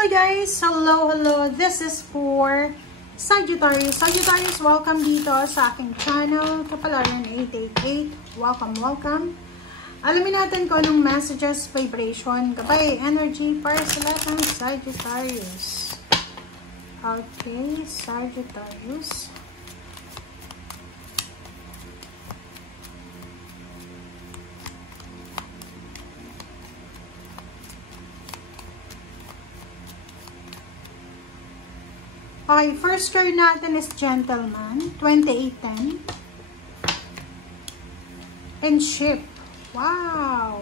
Hello guys! Hello! This is for Sagittarius. Sagittarius, welcome dito sa aking channel, Kapalaran 888. Welcome. Alamin natin kung anong messages, vibration, gabay, energy para sa lahat ng Sagittarius. Okay, Sagittarius. Okay, first card natin is Gentleman, 2810. And Ship. Wow!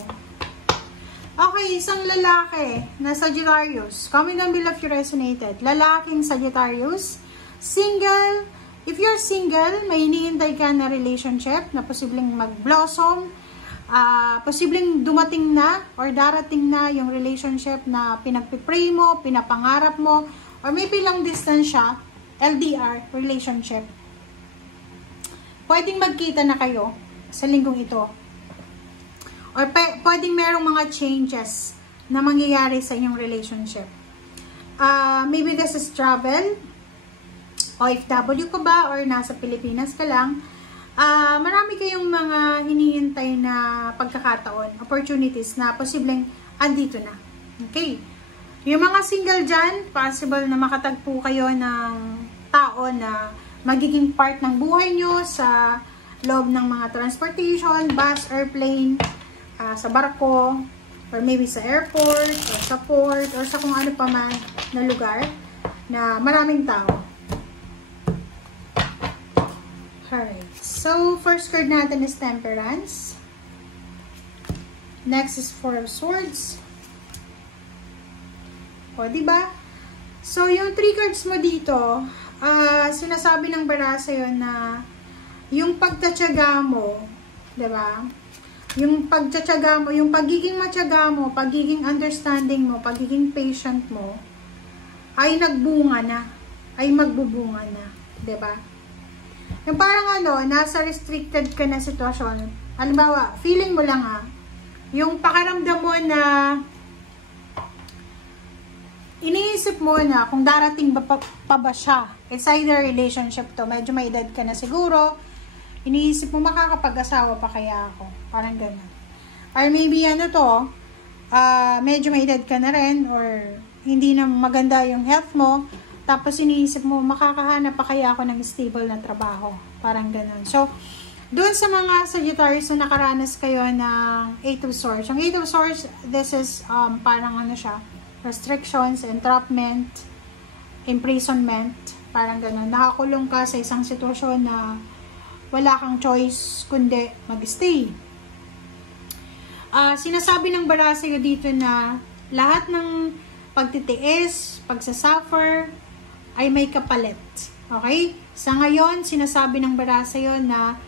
Okay, isang lalaki na Sagittarius. Comment down below if you resonated. Lalaking Sagittarius. Single. If you're single, may hinihintay ka na relationship na posibleng mag-blossom. Posibleng dumating na or darating na yung relationship na pinagpipray mo, pinapangarap mo, or maybe long distance siya, LDR, relationship. Pwedeng magkita na kayo sa linggong ito. Or pwedeng merong mga changes na mangyayari sa inyong relationship. Maybe this is travel, OFW ka ba, or nasa Pilipinas ka lang. Marami kayong mga hinihintay na pagkakataon, opportunities na posibleng andito na. Okay? Yung mga single dyan, possible na makatagpo kayo ng tao na magiging part ng buhay nyo sa loob ng mga transportation, bus, airplane, sa barko, or maybe sa airport, or sa port, or sa kung ano pa man na lugar na maraming tao. Alright. So, first card natin is Temperance. Next is Four of Swords. O, diba? So, yung 3 cards mo dito, sinasabi ng bara sa'yo na yung pagtatyaga mo, diba? Yung pagtatyaga mo, yung pagiging matyaga mo, pagiging understanding mo, pagiging patient mo, ay nagbunga na, ay magbubunga na, diba? Yung parang nasa restricted ka na sitwasyon. Halimbawa, feeling mo lang yung pakaramdam mo na iniisip mo na kung darating ba pa ba siya. It's either relationship to. Medyo may edad ka na siguro. Iniisip mo, makakapag-asawa pa kaya ako. Parang ganun. Or maybe medyo may edad ka na rin or hindi na maganda yung health mo. Tapos iniisip mo, makakahanap pa kaya ako ng stable na trabaho. Parang ganun. So, doon sa mga Sagittarius na nakaranas kayo ng 8 of Swords. Yung 8 of Swords, this is parang siya, restrictions, entrapment, imprisonment, parang gano'n. Nakakulong ka sa isang sitwasyon na wala kang choice kundi mag-stay. Sinasabi ng bara sa'yo dito na lahat ng pagtitiis, pagsasuffer, ay may kapalit. Okay? Sa ngayon, sinasabi ng bara sa'yo na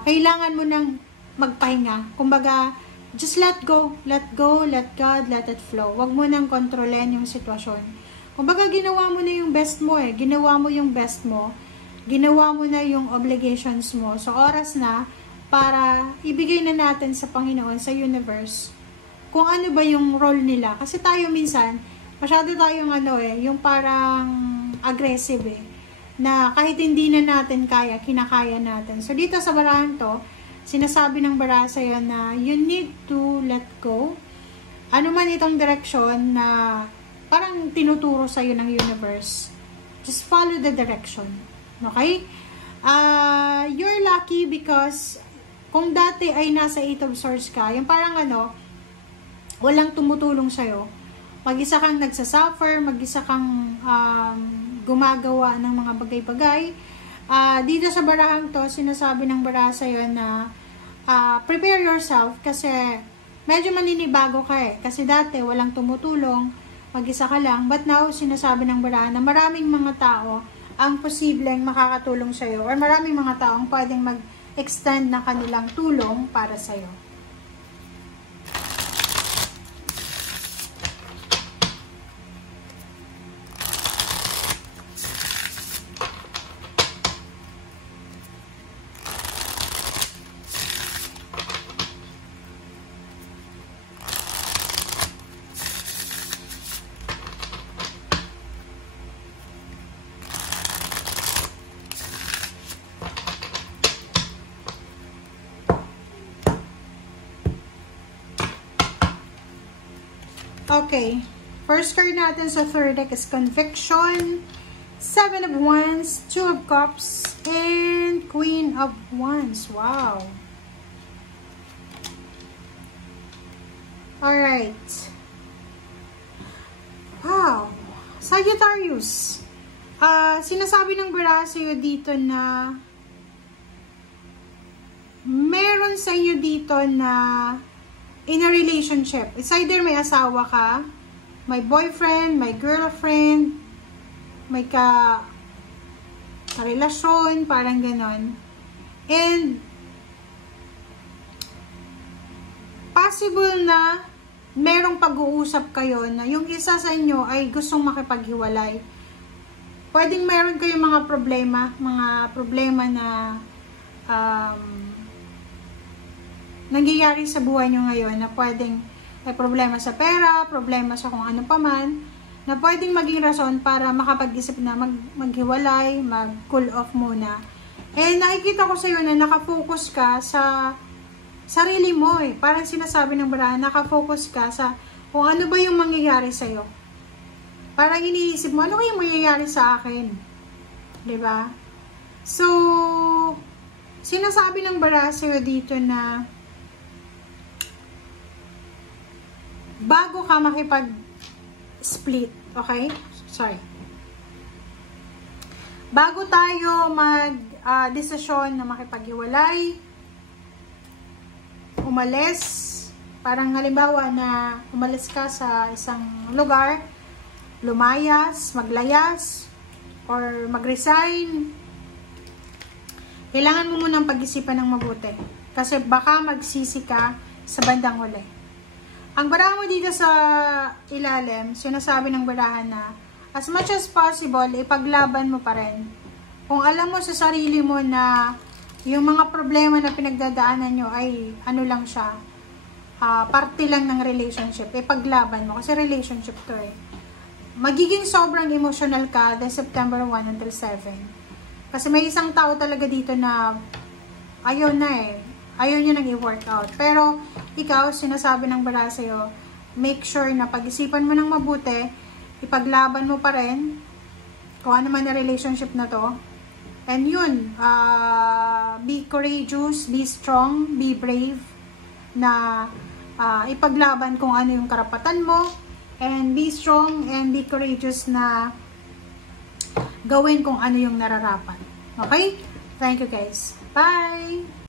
kailangan mo nang magpahinga. Kumbaga, just let go, let God, let it flow. Huwag mo nang kontrolin yung sitwasyon. Kumbaga, ginawa mo na yung best mo Ginawa mo yung best mo. Ginawa mo na yung obligations mo. So, oras na para ibigay na natin sa Panginoon, sa universe, kung ano ba yung role nila. Kasi tayo minsan, masyado tayong yung parang aggressive na kahit hindi na natin kaya, kinakaya natin. So, dito sa barahan to, sinasabi ng bara sa'yo na you need to let go. Ano man itong direction na parang tinuturo sa'yo ng universe, just follow the direction. Okay? You're lucky because kung dati ay nasa 8 of Swords ka, yung parang walang tumutulong sa'yo. Mag-isa kang nagsasuffer, mag-isa kang gumagawa ng mga bagay-bagay. Dito sa barahang to, sinasabi ng bara sa'yo na prepare yourself kasi medyo maninibago ka kasi dati walang tumutulong, mag-isa ka lang, but now sinasabi ng bara na maraming mga tao ang posibleng makakatulong sa'yo or maraming mga tao ang pwedeng mag-extend ng kanilang tulong para sa'yo. Okay. First card natin sa third deck is Conviction, 7 of Wands, 2 of Cups, and Queen of Wands. Wow. Alright. Wow. Sagittarius. Sinasabi ng bara sa'yo dito na meron sa inyo dito na in a relationship. It's either may asawa ka, may boyfriend, may girlfriend, may relasyon, parang ganon. And possible na merong pag-uusap kayo na yung isa sa inyo ay gustong makipaghiwalay. Pwedeng meron kayong mga problema na nangyayari sa buhay nyo ngayon, na pwedeng may problema sa pera, problema sa kung ano paman, na pwedeng maging rason para makapag-isip na maghiwalay, mag-cool off muna. Eh, nakikita ko sa'yo na nakafocus ka sa sarili mo eh. Parang sinasabi ng bara, nakafocus ka sa kung ano ba yung mangyayari sa'yo. Parang iniisip mo, ano kayong mangyayari sa akin? Diba? So, sinasabi ng bara sa'yo dito na bago ka makipag-split, okay? Sorry. Bago tayo mag-desisyon na makipaghiwalay, umalis, parang halimbawa na umalis ka sa isang lugar, lumayas, maglayas, or mag-resign, kailangan mo munang pag-isipan ng mabuti. Kasi baka magsisi ka sa bandang huli. Ang barahan mo dito sa ilalim, sinasabi ng barahan na as much as possible, ipaglaban mo pa rin. Kung alam mo sa sarili mo na yung mga problema na pinagdadaanan nyo ay ano lang siya, parte lang ng relationship, ipaglaban mo. Kasi relationship to eh. Magiging sobrang emotional ka the September 1 until 7. Kasi may isang tao talaga dito na ayaw na eh. Ayaw nyo nang i-workout. Pero, ikaw, sinasabi ng bara sa'yo, make sure na pag-isipan mo ng mabuti, ipaglaban mo pa rin, kung ano man na relationship na to. And yun, be courageous, be strong, be brave, na ipaglaban kung ano yung karapatan mo, and be strong and be courageous na gawin kung ano yung nararapat. Okay? Thank you guys. Bye!